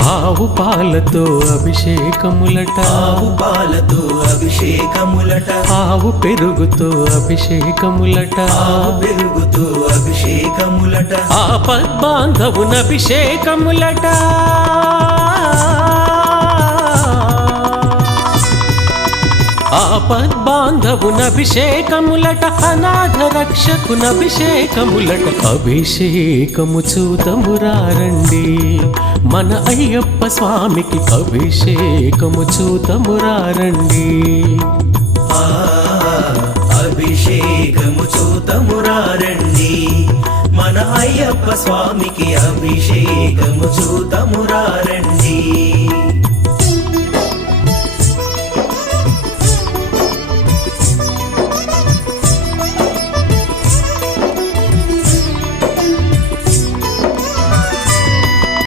ఆవు పాలతో అభిషేకములట, ఆవు పాలతో అభిషేకములట, ఆవు పెరుగుతో అభిషేకములట, ఆవు పెరుగుతో అభిషేకములట, ఆపద్బాంధవున అభిషేకములట, ఆపద్బాంధవున అభిషేకములట, అనాథ రక్షకున అభిషేకములట. అభిషేకము చూతమురారండి, మన అయ్యప్ప స్వామికి అభిషేకము చూతమురారండి. అభిషేకము చూతమురారండి, మన అయ్యప్ప స్వామికి అభిషేకము చూతమురారండి.